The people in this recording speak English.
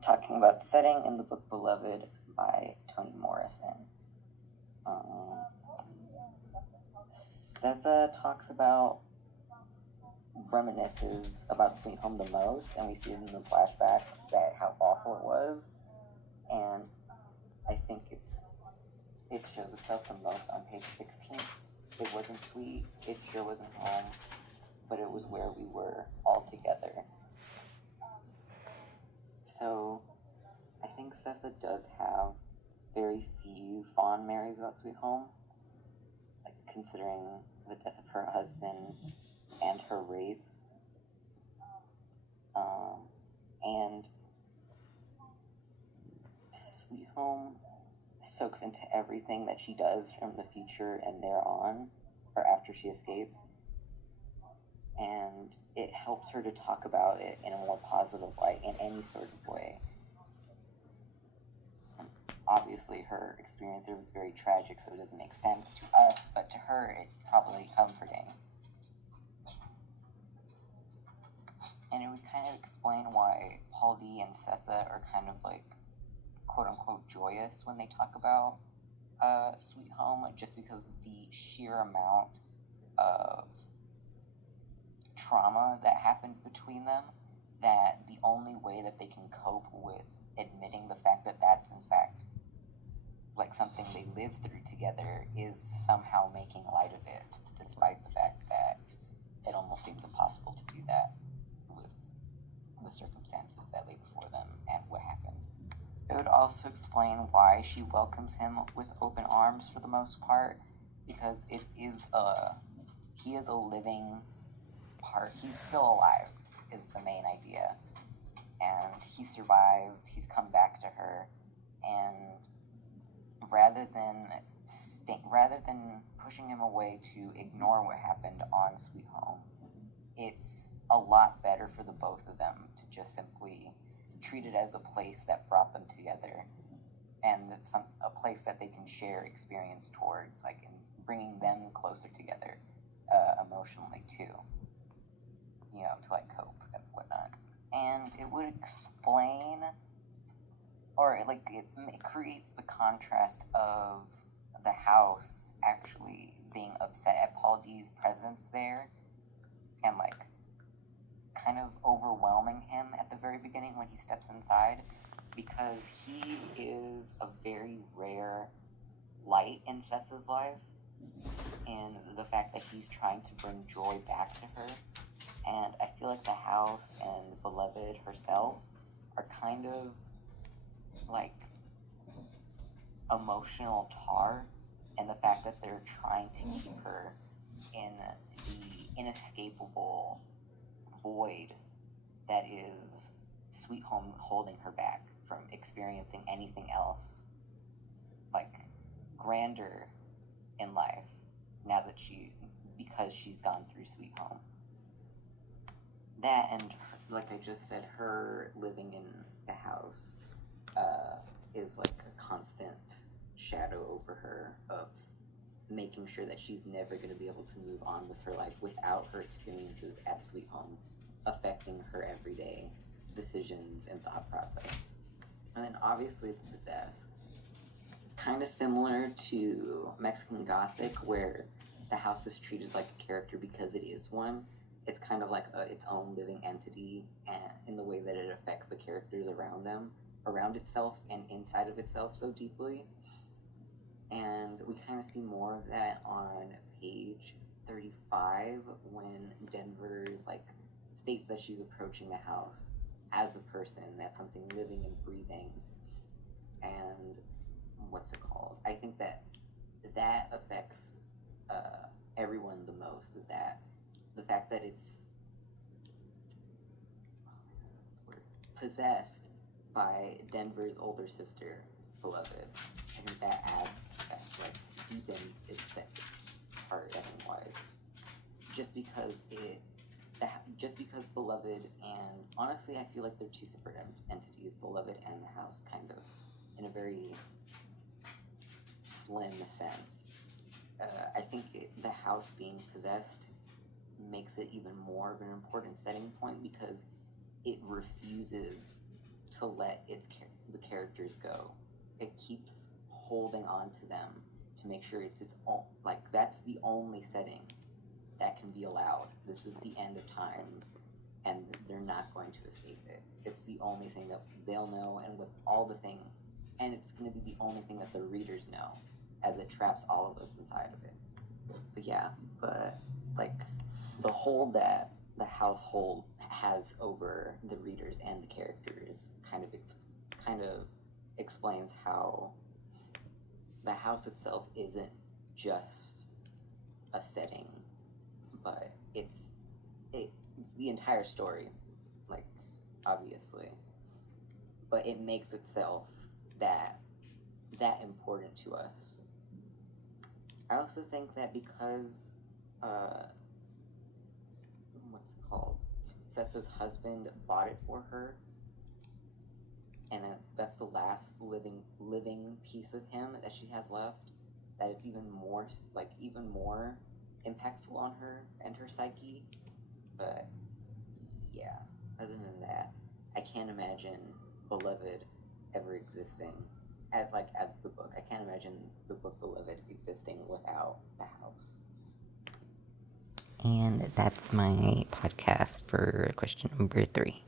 talking about the setting in the book Beloved by Toni Morrison. Setha talks about, reminisces about Sweet Home the most, and we see it in the flashbacks that how awful it was, and I think it shows itself the most on page 16. It wasn't sweet, it sure wasn't home, but it was where we were all together. So I think Setha does have very few fond memories about Sweet Home, like considering the death of her husband and her rape. And Sweet Home soaks into everything that she does from the future and thereon, or after she escapes. And it helps her to talk about it in a more positive light in any sort of way. Obviously, her experience there was very tragic, so it doesn't make sense to us, but to her, it's probably comforting. And it would kind of explain why Paul D and Setha are kind of like, quote-unquote, joyous when they talk about Sweet Home, just because of the sheer amount of trauma that happened between them, that the only way that they can cope with admitting the fact that that's in fact like something they lived through together is somehow making light of it, despite the fact that it almost seems impossible to do that with the circumstances that lay before them and what happened. It would also explain why she welcomes him with open arms for the most part, because he is a living part. He's still alive, is the main idea. And he survived, he's come back to her, and rather than pushing him away to ignore what happened on Sweet Home, it's a lot better for the both of them to just simply treat it as a place that brought them together, and a place that they can share experience towards, like in bringing them closer together emotionally too, to like cope and whatnot. And it would explain, or like it creates the contrast of the house actually being upset at Paul D's presence there, and like kind of overwhelming him at the very beginning when he steps inside, because he is a very rare light in Setha's life, and the fact that he's trying to bring joy back to her. And I feel like the house and Beloved herself are kind of like emotional tar, and the fact that they're trying to keep her in the inescapable void that is Sweet Home, holding her back from experiencing anything else like grander in life now that because she's gone through Sweet Home. That, and like I just said, her living in the house is like a constant shadow over her of making sure that she's never going to be able to move on with her life without her experiences at Sweet Home affecting her everyday decisions and thought process. And then obviously it's possessed. Kind of similar to Mexican Gothic, where the house is treated like a character because it is one. It's kind of like its own living entity, and in the way that it affects the characters around itself and inside of itself so deeply. And we kind of see more of that on page 35 when Denver's like states that she's approaching the house as a person, that's something living and breathing. And what's it called? I think that affects everyone the most, is that the fact that it's possessed by Denver's older sister, Beloved. I think that adds to that, like deepens its part wise. Just because Beloved, and honestly I feel like they're two separate entities, Beloved and the house, kind of in a very slim sense. I think the house being possessed makes it even more of an important setting point, because it refuses to let the characters go. It keeps holding on to them to make sure it's its own, like that's the only setting that can be allowed. This is the end of times, and they're not going to escape it. It's the only thing that they'll know, and with all the thing, and it's going to be the only thing that the readers know, as it traps all of us inside of it. But yeah, but like the hold that the household has over the readers and the characters kind of explains how the house itself isn't just a setting, but it's the entire story, like obviously, but it makes itself that important to us. I also think that because what's it called? Setsa's husband bought it for her, and that's the last living piece of him that she has left. That it's even more impactful on her and her psyche. But yeah, other than that, I can't imagine Beloved ever existing as the book. I can't imagine the book Beloved existing without the house. And that's my podcast for question number 3.